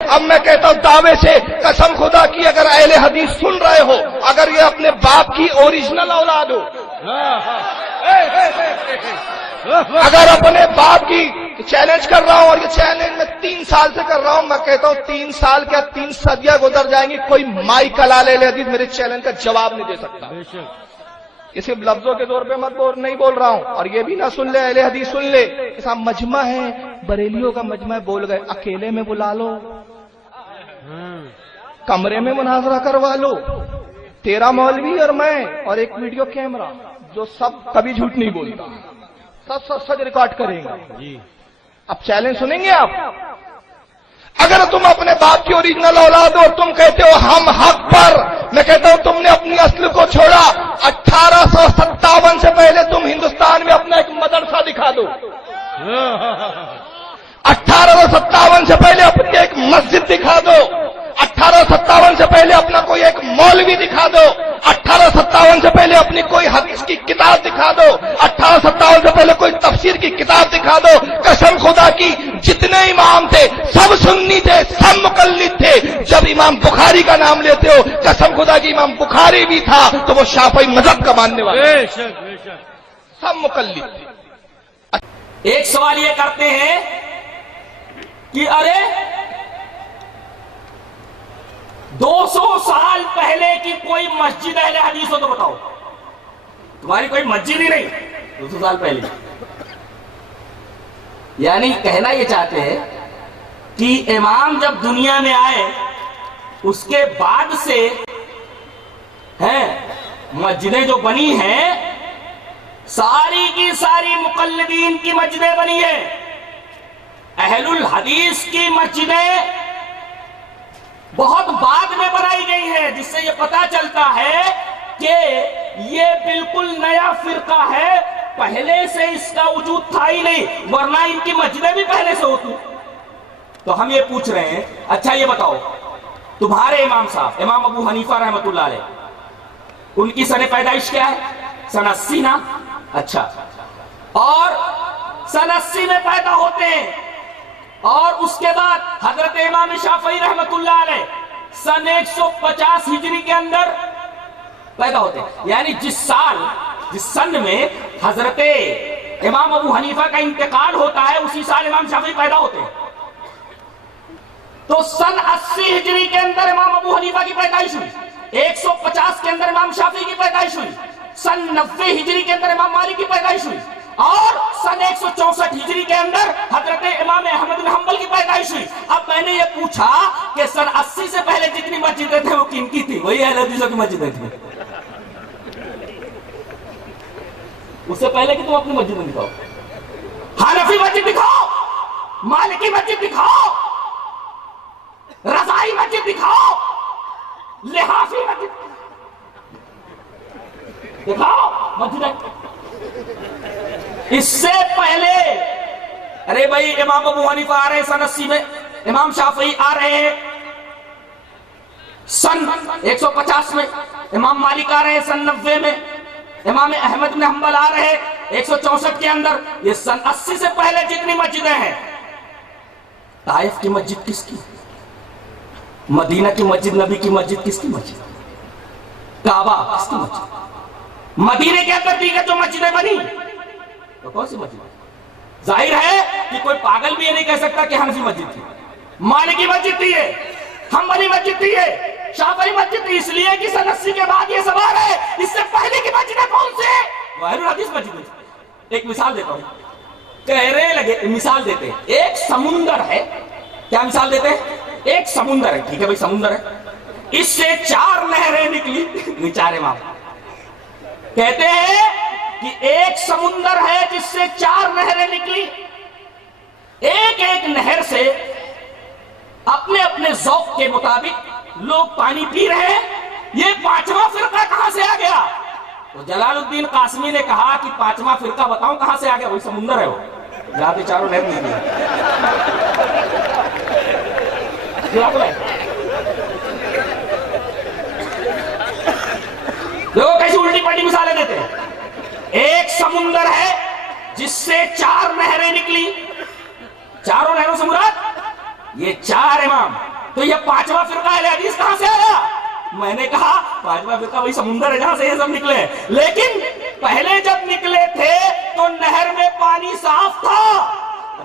اب میں کہتا ہوں دعوے سے قسم خدا کی اگر اہل حدیث سن رہے ہو، اگر یہ اپنے باپ کی اوریجنل اولاد ہو، اگر اپنے باپ کی چیلنج کر رہا ہوں، اور یہ چیلنج میں 3 سال سے کر رہا ہوں، میں کہتا ہوں 3 سال کیا 3 صدیاں گزر جائیں گی، کوئی مائی کلال اہل حدیث میرے چیلنج کا جواب نہیں دے سکتا. یہ صرف لفظوں کے زور پہ نہیں بول رہا ہوں، اور یہ بھی نہ سن لے اہل حدیث سن لے، ایسا مجمع ہے بریلیوں کا مجمع، بول گئے اکیلے میں بلا لو، کمرے میں مناظرہ کروا لو، تیرا مولوی اور میں اور ایک ویڈیو کیمرہ جو سب کبھی جھوٹ نہیں بولتا، سب سچ ریکارڈ کریں گے. اب چیلنج سنیں گے آپ؟ اگر تم اپنے باپ کی اوریجنل اولاد ہو، تم کہتے ہو ہم حق پر، میں کہتا ہوں تم نے اپنی اصل کو چھوڑا. 1857 سے پہلے تم ہندوستان میں اپنا ایک مدرسہ دکھا دو، 1857 سے پہلے اپنی ایک مسجد دکھا دو، 1857 سے پہلے اپنا کوئی ایک مولوی دکھا دو، 1857 سے پہلے اپنی کوئی حدیث کی کتاب دکھا دو، 1857 سے پہلے کوئی تفسیر کی کتاب دکھا دو. قسم خدا کی جتنے امام تھے سب سنی تھے، سب مقلد تھے. جب امام بخاری کا نام لیتے ہو، قسم خدا کی امام بخاری بھی تھا تو وہ شافعی مذہب کا ماننے والا، سب مقلد تھے. ایک سوال یہ کرتے ہیں کہ ارے 200 سال پہلے کی کوئی مسجد اہل حدیث ہو تو بتاؤ. تمہاری کوئی مسجد ہی نہیں 200 سال پہلے. یعنی کہنا یہ چاہتے ہیں کہ امام جب دنیا میں آئے اس کے بعد سے مسجدیں جو بنی ہیں ساری کی ساری مقلدین کی مسجدیں بنی ہیں. اہل الحدیث کی مسجدیں بہت بعد میں بنائی گئی ہیں، جس سے یہ پتا چلتا ہے کہ یہ بالکل نیا فرقہ ہے، پہلے سے اس کا وجود تھا ہی نہیں، ورنہ ان کی مسجدیں بھی پہلے سے ہوتی. تو ہم یہ پوچھ رہے ہیں اچھا یہ بتاؤ تمہارے امام صاحب امام ابو حنیفہ رحمۃ اللہ علیہ، ان کی سن پیدائش کیا ہے؟ سن 80 نا. اچھا، اور سن 80 میں پیدا ہوتے ہیں، اور اس کے بعد حضرت امام شافعی رحمت اللہ علیہ سن 150 ہجری کے اندر پیدا ہوتے ہیں. یعنی جس سن میں حضرت امام ابو حنیفہ کا انتقال ہوتا ہے اسی سال امام شافعی پیدا ہوتے ہیں. تو سن 80 ہجری کے اندر امام ابو حنیفہ کی پیدائش ہوئی، 150 کے اندر امام شافعی کی پیدائش ہوئی، سن 90 ہجری کے اندر امام مالک کی پیدائش ہوئی، اور سن 164 ہجری کے اندر حضرت امام احمد بن حنبل کی پیدائش ہوئی. اب میں نے یہ پوچھا کہ سن 80 سے پہلے جتنی مسجدیں تھے وہ کن کی تھی؟ وہی اہل حدیثوں کی مسجدیں تھیں. اس سے پہلے کہ تم اپنی مسجد میں دکھاؤ، حنفی مسجد دکھاؤ، مالکی مسجد دکھاؤ، رضائی مسجد دکھاؤ، لحافی مسجد دکھاؤ مسجد. اس سے پہلے ارے بھائی امام ابو حنیفہ آ رہے ہیں سن 80 میں، امام شافعی آ رہے ہیں سن 150 میں، امام مالک آ رہے ہیں سن 90 میں، امام احمد بن حنبل آ رہے ہیں 164 کے اندر. یہ سن 80 سے پہلے جتنی مسجدیں ہیں، طائف کی مسجد کس کی؟ مدینہ کی مسجد، نبی کی مسجد کس کی مسجد؟ کعبہ کس کی مسجد؟ مدینے کے اندر دیگر جو مسجدیں بنی تو کون سی مسجد؟ ظاہر ہے کہ کوئی پاگل بھی یہ نہیں کہہ سکتا کہ حنفی مسجد تھی، مالکی مسجد تھی، حنبلی مسجد تھی، شافعی مسجد تھی. اس لیے کہ سن 80 کے بعد یہ سوال ہے اس سے پہلے کی مسجدیں کون سے؟ اہل الحدیث مسجد. ایک مثال دیتا ہوں، کہنے لگے مثال دیتے ہیں، ایک سمندر ہے. کیا مثال دیتے ہیں؟ ایک سمندر ہے، ٹھیک ہے بھائی سمندر ہے، اس سے 4 نہریں نکلی. 4 امام کہتے ہیں کہ ایک سمندر ہے جس سے 4 نہریں نکلی، ایک ایک نہر سے اپنے اپنے ذوق کے مطابق لوگ پانی پی رہے ہیں. یہ 5واں فرقہ کہاں سے آ گیا؟ تو جلال الدین قاسمی نے کہا کہ 5واں فرقہ بتاؤں کہاں سے آ گیا؟ وہی سمندر ہے وہ جہاں پہ 4 نہر نکلی. لوگ کیسی الٹی پلٹی مثالیں دیتے ہیں. ایک سمندر ہے جس سے 4 نہریں نکلی. چاروں نہروں سے مراد یہ 4 امام، تو یہ 5واں فرقہ اہل حدیث کہاں سے آیا؟ میں نے کہا 5واں فرقہ وہی سمندر ہے جہاں سے یہ سب نکلے، لیکن پہلے جب نکلے تھے تو نہر میں پانی صاف تھا،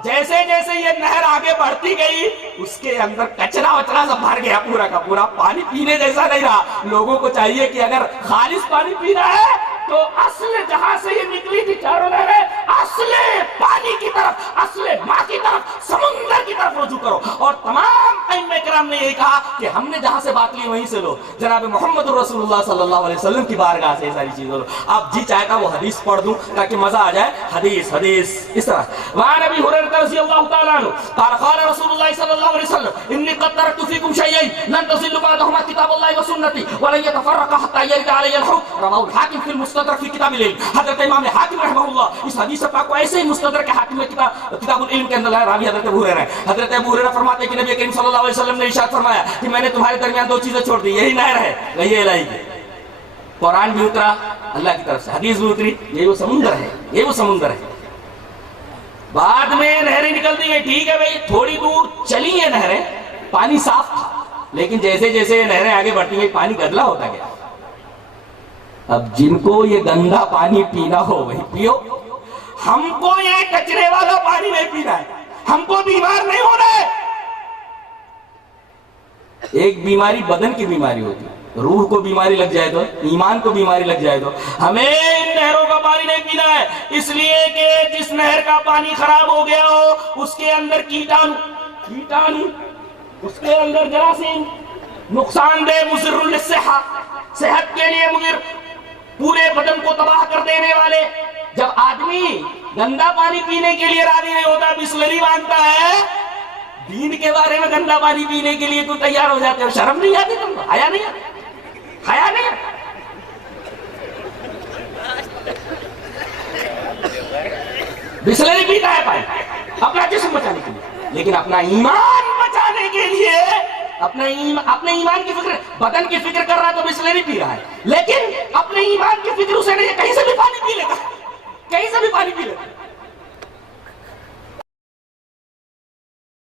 جیسے جیسے یہ نہر آگے بڑھتی گئی اس کے اندر کچرا وچرا سب بھر گیا، پورا کا پورا پانی پینے جیسا نہیں رہا۔ لوگوں کو چاہیے کہ اگر خالص پانی پینا ہے تو اصل جہاں سے یہ نکلی تھی چاروں نہریں، اصل پانی کی طرف، اصل ماں کی طرف، سمندر کی طرف رجوع کرو۔ اور تمام ائمہ کرام نے یہی کہا کہ ہم نے جہاں سے بات لی وہیں سے لو، جناب محمد رسول اللہ صلی اللہ علیہ وسلم کی بارگاہ سے یہ ساری چیزیں لو۔ اب جی چاہے گا وہ حدیث پڑھ دوں تاکہ مزہ آ جائے، حدیث اس طرح۔ وعن ابی ہریرہ رضی اللہ تعالیٰ عنہ قال قال رسول اللہ صلی اللہ علیہ وسلم انی قد ترکت فیکم شیئین لن تضلوا بعدہما کتاب اللہ وسنتی ولن یتفرقا حتی یرد علی الحوض، رواه الحاکم فی المستدرک فی کتاب العلم۔ حضرت امام حاکم رحمہ اللہ اس حدیث پاک کو ایسے ہی مستدرک حاکم میں کتاب العلم کے اندر لایا، راوی حضرت ابو ہریرہ ہے۔ حضرت ابو ہریرہ فرماتے ہیں کہ نبی کریم صلی اللہ علیہ وسلم نے ارشاد فرمایا کہ میں نے تمہارے درمیان 2 چیزیں چھوڑ دی، یہی نہر ہے، یہی الہی کی۔ قرآن بھی اترا اللہ کی طرف سے، حدیث بھی اتری، یہ وہ سمندر ہے، یہ وہ سمندر ہے۔ بعد میں نہریں نکلتی ہیں، ٹھیک ہے بھائی، تھوڑی دور چلی ہیں نہریں، پانی صاف تھا، لیکن جیسے جیسے نہریں آگے بڑھتی ہیں پانی گدلا ہوتا گیا۔ اب جن کو یہ گندا پانی پینا ہو وہی پیو، ہم کو یہ کچرے والا پانی نہیں پینا ہے، ہم کو بیمار نہیں ہونا ہے۔ ایک بیماری بدن کی بیماری ہوتی ہے، روح کو بیماری لگ جائے تو، ایمان کو بیماری لگ جائے تو ہمیں ان نہروں کا پانی نہیں پینا ہے، اس لیے کہ جس نہر کا پانی خراب ہو گیا ہو اس کے اندر کیٹانو، اس کے اندر جراثیم، نقصان دہ، مضر للصحت، صحت کے لیے مضر، پورے بدن کو تباہ کر دینے والے۔ جب آدمی گندا پانی پینے کے لیے راضی نہیں ہوتا، بسلری مانگتا ہے، دین کے بارے میں گندا پانی پینے کے لیے تو تیار ہو جاتے ہو، شرم نہیں آتی تم کو؟ حیا نہیں آتی؟ حیا نہیں آتی؟ بسلری پیتا ہے پانی اپنا جسم بچانے کے لیے، لیکن اپنا ایمان بچانے کے لیے اپنے ایمان کی فکر، بدن کی فکر کر رہا ہے تو بسلری پی رہا ہے، لیکن اپنے ایمان کی فکر اسے نہیں، کہیں سے بھی پانی پی لیتا، کہیں سے بھی پانی پی لیتا۔